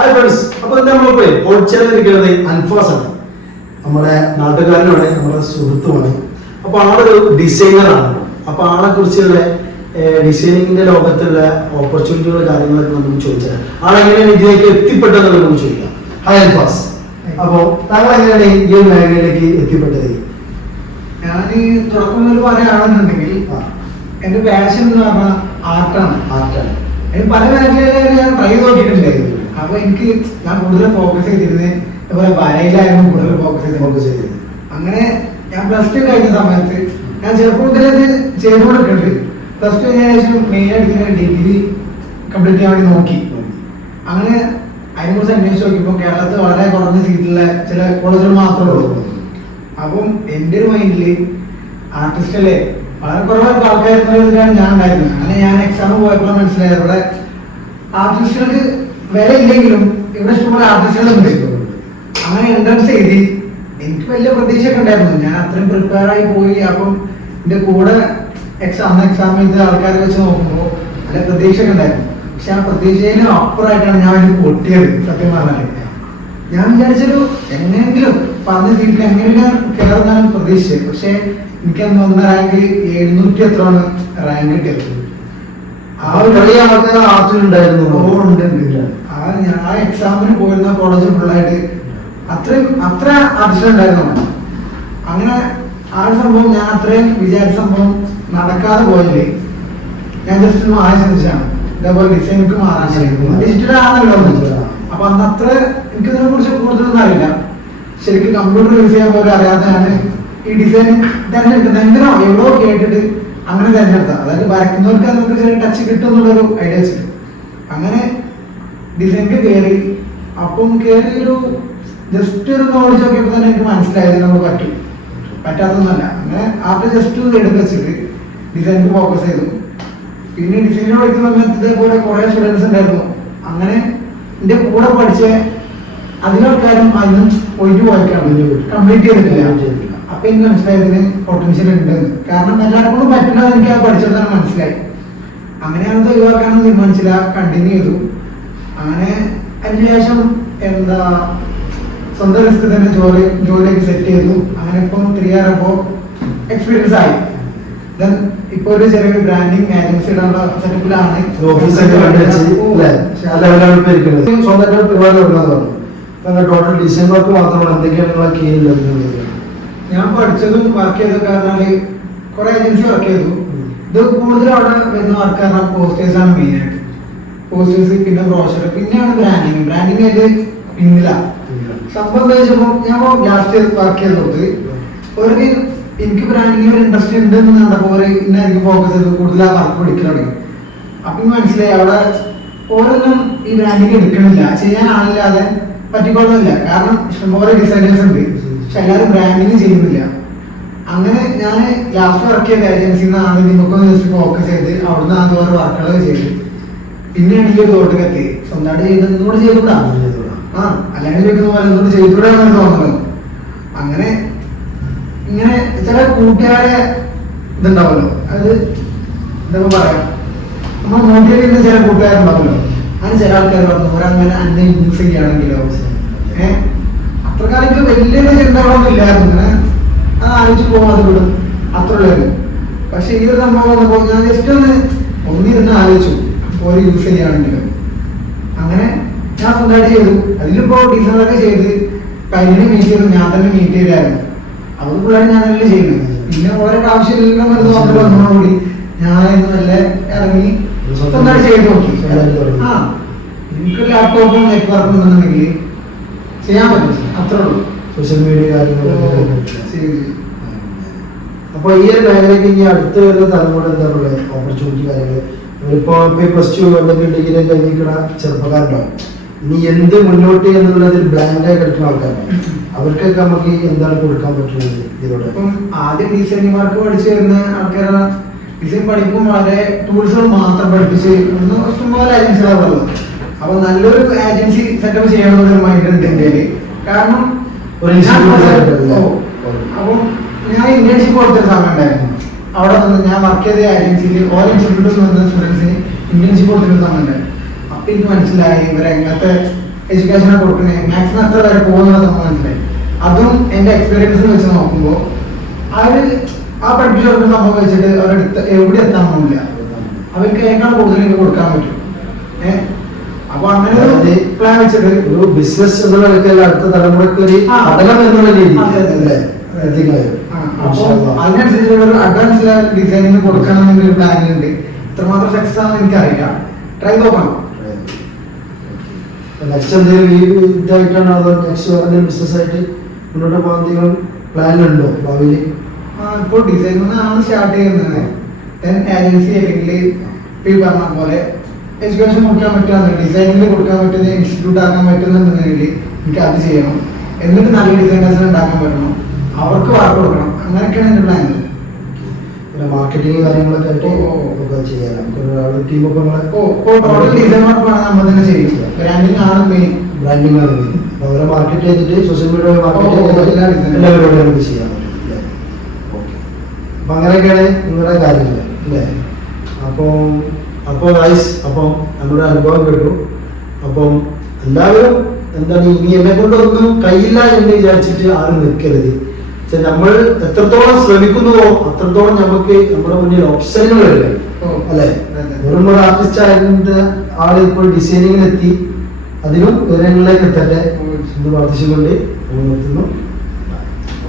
Hi friends, അപ്പൊ നമ്മളിപ്പോ ഓടിച്ചേർന്നിരിക്കുന്നത് അൻഫാസ് ആണ്. നമ്മുടെ നാട്ടുകാരനാണ്, നമ്മുടെ സുഹൃത്തുമാണ്. അപ്പൊ ആളൊരു ഡിസൈനറാണ്. അപ്പൊ ആളെ കുറിച്ചുള്ള ഡിസൈനിങ്ങിന്റെ ലോകത്തുള്ള ഓപ്പർച്യൂണിറ്റികൾ കാര്യങ്ങളൊക്കെ നമുക്ക് ചോദിച്ചാൽ ആളെങ്ങനെയാണ് ഇതിലേക്ക് എത്തിപ്പെട്ടതെന്ന് നമുക്ക് ചോദിക്കാം. ഹായ് അൻഫാസ്, അപ്പോ താങ്കൾ എങ്ങനെയാണ് ഈ ഒരു മേഖലയിലേക്ക് എത്തിപ്പെട്ടത്? ഞാൻ തുടക്കം മുതൽ പറയുകയാണെന്നുണ്ടെങ്കിൽ എന്റെ പാഷൻ എന്ന് പറഞ്ഞാൽ ആർട്ടാണ്. പല മേഖലയിലും ഞാൻ ട്രൈ നോക്കിയിട്ടുണ്ടായിരുന്നു. അപ്പൊ എനിക്ക് ഞാൻ കൂടുതൽ ഫോക്കസ് ചെയ്തിരുന്നത് ഇതുപോലെ വരയിലായിരുന്നു കൂടുതൽ ഫോക്കസ് ചെയ്തത്. അങ്ങനെ ഞാൻ പ്ലസ് ടു കഴിഞ്ഞ സമയത്ത് ഞാൻ ചെറുപ്പം മുതലേ അത് ചെയ്തുകൊണ്ടിട്ടുണ്ട്. പ്ലസ് ടു കഴിഞ്ഞ ശേഷം മെയിൻ ആയിട്ട് ഡിഗ്രി കംപ്ലീറ്റ് ചെയ്യാൻ വേണ്ടി നോക്കി. അങ്ങനെ അതിനെക്കുറിച്ച് അന്വേഷിച്ച് നോക്കിയപ്പോൾ കേരളത്തിൽ വളരെ കുറഞ്ഞ സീറ്റുള്ള ചില കോളേജുകൾ മാത്രമേ ഉള്ളൂ. അപ്പം എൻ്റെ ഒരു മൈൻഡില് ആർട്ടിസ്റ്റല്ലേ വളരെ കുറവായിട്ട് ആൾക്കാരുന്നതിലാണ് ഞാൻ ഉണ്ടായിരുന്നത്. അങ്ങനെ ഞാൻ എക്സാം പോയപ്പോൾ മനസ്സിലായത് ഇവിടെ ആർട്ടിസ്റ്റുകൾക്ക് വില ഇല്ലെങ്കിലും ഇവിടെ ഇഷ്ടംപോലെ ആർട്ടിസ്റ്റുകളുണ്ട്. അങ്ങനെ എൻട്രൻസ് എഴുതി. എനിക്ക് വലിയ പ്രതീക്ഷയൊക്കെ ഉണ്ടായിരുന്നു. ഞാൻ അത്രയും പ്രിപ്പയർ ആയി പോയി. അപ്പം എൻ്റെ കൂടെ എക്സാം എഴുതിയ ആൾക്കാരെ വെച്ച് നോക്കുമ്പോൾ നല്ല പ്രതീക്ഷയൊക്കെ ഉണ്ടായിരുന്നു. പക്ഷെ ആ പ്രതീക്ഷയിലും അപ്പുറമായിട്ടാണ് ഞാൻ ഒരു പൊട്ടിയത്. സത്യം പറഞ്ഞാൽ ഞാൻ വിചാരിച്ചൊരു എങ്ങനെയെങ്കിലും പറഞ്ഞ സീറ്റിൽ എങ്ങനെയെങ്കിലും കയറുന്നാണ് പ്രതീക്ഷിച്ചത്. പക്ഷെ എനിക്ക് അന്ന് വന്ന റാങ്ക് 700 എത്രയാണ് റാങ്ക് കിട്ടിയത്. ആ ഒരു വലിയ ആൾക്കാർ ആർട്ടിലുണ്ടായിരുന്നു. ഞാൻ ആ എക്സാമിന് പോയിരുന്ന കോളേജ് ഫുള്ളായിട്ട് അത്ര ആർട്ടിസ്റ്റ് ഉണ്ടായിരുന്നു. അങ്ങനെ ആ ഒരു സംഭവം ഞാൻ അത്രയും വിചാരിച്ച സംഭവം നടക്കാതെ പോയില്ലേ. ഞാൻ ജസ്റ്റ് മാറി ചിന്തിച്ചാണ് ഇതേപോലെ ഡിസൈനിക്ക് മാറാൻ കഴിയും. ഡിജിറ്റൽ ആണല്ലോ. അപ്പൊ അന്ന് അത്ര എനിക്ക് ഇതിനെ കുറിച്ച് കൂടുതലൊന്നും അറിയില്ല. ശരിക്കും കമ്പ്യൂട്ടർ യൂസ് ചെയ്യാൻ പോലും അറിയാതെയാണ് ഈ ഡിസൈൻ തിരഞ്ഞെടുക്കുന്നത്. എന്തിനോ എவ்வளോ കേട്ടിട്ട് അങ്ങനെ തിരഞ്ഞെടുത്താൽ, അതായത് വരയ്ക്കുന്നവർക്ക് നമുക്ക് ചെറിയ ടച്ച് കിട്ടും എന്നുള്ളൊരു ഐഡിയ വെച്ചിട്ട് അങ്ങനെ ഡിസൈനിക്ക് കയറി. അപ്പം കയറി ഒരു ജസ്റ്റ് ഒരു നോളജ് നോക്കിയപ്പോൾ തന്നെ എനിക്ക് മനസ്സിലായത് നമുക്ക് പറ്റാത്തൊന്നുമല്ല. അങ്ങനെ ആദ്യം ജസ്റ്റ് എടുത്ത് വെച്ചിട്ട് ഡിസൈനിക്ക് ഫോക്കസ് ചെയ്തു. പിന്നെ ഡിസൈനിൽ പഠിക്കുന്ന സമയത്ത് ഇതേപോലെ കുറെ സ്റ്റുഡൻസ് ഉണ്ടായിരുന്നു. അങ്ങനെ എൻ്റെ കൂടെ പഠിച്ച അതിനാൾക്കാരും അതിനും പോയിട്ടാണ് കംപ്ലീറ്റ് ചെയ്തിട്ടില്ല. അപ്പൊ എനിക്ക് മനസ്സിലായതിന് പൊട്ടൻഷ്യൽ ഉണ്ട്. കാരണം എല്ലാവർക്കും പറ്റില്ല എനിക്ക് അത് പഠിച്ചതാണ് മനസ്സിലായി. അങ്ങനെയാണത് ഒഴിവാക്കാനൊന്നും തീരുമാനിച്ചില്ല, കണ്ടിന്യൂ ചെയ്തു. അങ്ങനെ അതിനുശേഷം സ്വന്തം റിസ്ക് തന്നെ ജോലിയൊക്കെ സെറ്റ് ചെയ്തു. അങ്ങനെ ഇപ്പം 3 year ആകുമ്പോൾ എക്സ്പീരിയൻസ് ആയി. ദെൻ ഇപ്പൊ ഒരു ചെറിയൊരു ബ്രാൻഡിങ് ഏജൻസി ഇടാനുള്ള സെറ്റപ്പിലാണ്. ടോട്ടൽ ഡിസൈൻ വർക്ക് മാത്രമാണ് എന്തൊക്കെയാണ് കീഴിലുള്ളത്? ഞാൻ പഠിച്ചതും വർക്ക് ചെയ്ത കാരണം കുറെ ഏജൻസി വർക്ക് ചെയ്തു. ഇത് കൂടുതലും അവിടെ വരുന്ന വർക്ക് കാരണം പോസ്റ്റേഴ്സ് ആണ് മെയിൻ ആയിട്ട്. പോസ്റ്റേഴ്സ്, പിന്നെ ബ്രോഷർ, പിന്നെയാണ് ബ്രാൻഡിങ് ആയിട്ട് പിന്നില്ല. സംഭവം എന്താ വെച്ചപ്പോൾ ഞാൻ ലാസ്റ്റ് വർക്ക് ചെയ്ത് കൊടുത്ത് അവർക്ക് എനിക്ക് ബ്രാൻഡിങ്ങിൽ ഒരു ഇൻട്രസ്റ്റ് ഉണ്ട് എന്ന് കണ്ടപ്പോൾ ഇന്നായിരിക്കും ഫോക്കസ് ചെയ്ത് കൂടുതൽ ആ വർക്ക് പഠിക്കാൻ തുടങ്ങി. അപ്പം മനസ്സിലായി അവിടെ ഓരോന്നും ഈ ബ്രാൻഡിങ് എടുക്കണില്ല, ചെയ്യാനാളില്ലാതെ പറ്റിക്കൊള്ളുന്നില്ല. കാരണം ഇഷ്ടംപോലെ ഡിസൈനേഴ്സ് ഉണ്ട്, പക്ഷെ എല്ലാവരും ബ്രാൻഡിങ് ചെയ്യുന്നില്ല. അങ്ങനെ ഞാൻ ലാസ്റ്റ് വർക്ക് ചെയ്ത ഏജൻസിയിൽ നിന്നാണ് നിങ്ങൾക്കൊന്ന് ജസ്റ്റ് ഫോക്കസ് ചെയ്ത് അവിടുന്ന് ഓരോ വർക്കുകളൊക്കെ ചെയ്ത് പിന്നെയാണ് ഈ ഒരു തോട്ടൊക്കെ എത്തി. സ്വന്തമായിട്ട് ചെയ്തോട് ചെയ്തൂടാ, അല്ലാണ്ട് ചോദിക്കുന്ന പോലെ എന്തുകൊണ്ട് ചെയ്തൂടാന്ന് തോന്നുന്നു. അങ്ങനെ ഇങ്ങനെ ചില കൂട്ടുകാരെ ഇതുണ്ടാവല്ലോ, അത് എന്താ പറയാ, നമ്മൾ മോട്ടിവേറ്റ് ചെയ്യുന്ന ചില കൂട്ടുകാരുണ്ടാവല്ലോ. അങ്ങനെ ചില ആൾക്കാർ പറഞ്ഞു ഒരങ്ങനെ അന്നെ യൂസ് ചെയ്യുകയാണെങ്കിലോ അത്രക്കാലത്ത് വലിയൊരു ചിന്തകളൊന്നും ഇല്ലായിരുന്നു. ഇങ്ങനെ അത് ആലോചിച്ച് പോകും, അത് വിടും, അത്ര ഉള്ളായിരുന്നു. പക്ഷെ ഈ ഒരു സംഭവം വന്നപ്പോൾ ഞാൻ ജസ്റ്റ് ഒന്നിരുന്ന് ആലോചിച്ചു ഒരു യൂസ് ചെയ്യുകയാണെങ്കിലും. അങ്ങനെ ഞാൻ സ്വന്തമായിട്ട് ചെയ്തു. അതിലിപ്പോ ഡിസൈനറൊക്കെ ചെയ്ത് കയ്യിനെ മീറ്റ് ചെയ്തു, ഞാൻ തന്നെ മീറ്റ് ചെയ്തായിരുന്നു. അത് ഫുള്ളായിട്ട് ഞാൻ തന്നെ ചെയ്യുന്നത്. പിന്നെ ഓരോ ആവശ്യമില്ലെന്ന് വന്നതോടുകൂടി ഞാനായിരുന്നു നല്ല ഇറങ്ങി സ്വന്തമായിട്ട് ചെയ്ത് നോക്കി. എനിക്ക് ലാപ്ടോപ്പും നെറ്റ്വർക്കും ഉണ്ടെന്നുണ്ടെങ്കിൽ ചെയ്യാൻ പറ്റും, അത്രേ ഉള്ളൂ. സോഷ്യൽ മീഡിയ കാര്യങ്ങളൊക്കെ. അപ്പൊ ഈ ഒരു മേഖലയ്ക്ക് ഇനി അടുത്ത് വരുന്ന തലമുറ എന്താ പറയുക ഓപ്പർച്യൂണിറ്റി കാര്യങ്ങൾ? ഇപ്പൊ +2 അല്ലെങ്കിൽ ഡിഗ്രി കഴിഞ്ഞിരിക്കുന്ന ചെറുപ്പക്കാരുണ്ടാവും. ഇനി എന്ത് മുന്നോട്ട് എന്നുള്ളതിൽ ബ്ലാങ്കായി കിടക്കുന്ന ആൾക്കാരുണ്ടാവും. അവർക്കൊക്കെ നമുക്ക് എന്താണ് കൊടുക്കാൻ പറ്റുന്നത് ഇതിലൂടെ? ഇപ്പം ആദ്യം ഡിസൈനിങ് വർക്ക് പഠിച്ചു വരുന്ന ആൾക്കാരെ ഡിസൈൻ പഠിക്കും വളരെ ടൂൾസുകൾ മാത്രം പഠിപ്പിച്ച് ഇഷ്ടംപോലെ ഏജൻസികളാണുള്ളത്. അപ്പൊ നല്ലൊരു ഏജൻസി സെറ്റപ്പ് ചെയ്യണമെന്നൊരു മൈൻഡ് ഉണ്ട് എൻ്റെ. കാരണം അപ്പൊ ഞാൻ ഇന്റേൺഷിപ്പ് കൊടുത്തൊരു സമയം ഉണ്ടായിരുന്നു. അവിടെ വന്ന് ഞാൻ വർക്ക് ചെയ്ത ഏജൻസിയിൽ ഓരോ ഇൻസ്റ്റിറ്റ്യൂട്ടിൽ വന്ന സ്റ്റുഡൻസിന് ഇന്റേൺഷിപ്പ് കൊടുത്തൊരു സമയം ഉണ്ടായിരുന്നു. അപ്പൊ എനിക്ക് മനസ്സിലായി ഇവരെങ്ങനത്തെ എഡ്യൂക്കേഷനെ കൊടുക്കുന്നത് മാക്സിമം എത്ര വരെ പോകുന്ന സംഭവം മനസ്സിലായി. അതും എന്റെ എക്സ്പീരിയൻസ് വെച്ച് നോക്കുമ്പോൾ ആ പഠിപ്പിച്ചു കൊടുക്കുന്ന സംഭവം വെച്ചിട്ട് അവരെടുത്ത് എവിടെ എത്താൻ പോകില്ല. അവർക്ക് അതിനേക്കാൾ കൂടുതൽ എനിക്ക് കൊടുക്കാൻ പറ്റും. അപ്പൊ അങ്ങനെ ഒരു പ്ലാൻ വെച്ചിട്ട് ഒരു ബിസിനസ് എന്നുള്ള നിലയ്ക്ക് അടുത്ത തലമുറയ്ക്ക് ഒരു പഠനം എന്നുള്ള രീതി അതിനനുസരിച്ചുള്ള ഒരു അഡ്വാൻസ് ലെവൽ ഡിസൈനിങ് കൊടുക്കണം എന്നൊരു പ്ലാനിലുണ്ട്. ഇത്രമാത്രം സക്സസ് ആണെന്ന് എനിക്കറിയില്ല. ട്രൈ നോക്കണം. നെക്സ്റ്റ് എന്തെങ്കിലും ഇതായിട്ടാണോ അതോ നെക്സ്റ്റ് എന്തെങ്കിലും ബിസിനസ് ആയിട്ട് മുന്നോട്ട് പോകാൻ എന്തെങ്കിലും പ്ലാനുണ്ടോ ഭാവിയിൽ? ഇപ്പോൾ ഡിസൈനിങ് ആണ് സ്റ്റാർട്ട് ചെയ്യുന്നത്. ഏജൻസി അല്ലെങ്കിൽ ഈ പറഞ്ഞ പോലെ എഡ്യൂക്കേഷൻ കൊടുക്കാൻ പറ്റുന്ന ഡിസൈനിങ് കൊടുക്കാൻ പറ്റുന്ന ഇൻസ്റ്റിറ്റ്യൂട്ട് ആക്കാൻ പറ്റുന്നുണ്ടെങ്കിൽ എനിക്ക് അത് ചെയ്യണം. എന്നിട്ട് നല്ല ഡിസൈനേഴ്സിനെ ഉണ്ടാക്കാൻ പറ്റണം, അവർക്ക് വർക്ക് കൊടുക്കണം. അങ്ങനെയൊക്കെയാണ് എൻ്റെ പ്ലാൻ. മാർക്കറ്റിംഗ് കാര്യങ്ങളൊക്കെ ആയിട്ട് ചെയ്യാം. ടീമൊക്കെ ഡിസൈൻ വർക്കാണ് നമ്മൾ തന്നെ ചെയ്യുന്നത്. ബ്രാൻഡിങ് ആണ് മെയിൻ. ബ്രാൻഡിങ് ആണ് മെയിൻ. അപ്പോൾ അവരെ മാർക്കറ്റ് ചെയ്തിട്ട് സോഷ്യൽ മീഡിയ മാർക്കറ്റ് എല്ലാവരോടും നമുക്ക് ചെയ്യാൻ പറ്റും അല്ലേ? ഓക്കെ. അപ്പം അങ്ങനെയൊക്കെയാണ് നിങ്ങളുടെ കാര്യങ്ങൾ അല്ലേ? അപ്പോൾ ഗൈസ്, അപ്പം നമ്മുടെ അനുഭവം കേട്ടു. അപ്പം എല്ലാവരും എന്താണ് ഇനി എന്നെ കൊണ്ടൊന്നും കഴിയില്ല എന്ന് വിചാരിച്ചിട്ട് ആരും നിൽക്കരുത്. നമ്മൾ എത്രത്തോളം ശ്രമിക്കുന്നുവോ അത്രത്തോളം നമുക്ക് നമ്മുടെ മുന്നിൽ ഓപ്ഷനുകൾ വരിക അല്ലെ? വെറും ഒരു ആർട്ടിസ്റ്റ് ആയതിന്റെ ആള് ഇപ്പോൾ ഡിസൈനിങ്ങിലെത്തി, അതിനും ഉയരങ്ങളിലേക്ക് എത്തട്ടെ എന്ന് പ്രാർത്ഥിച്ചുകൊണ്ട് നിർത്തുന്നു.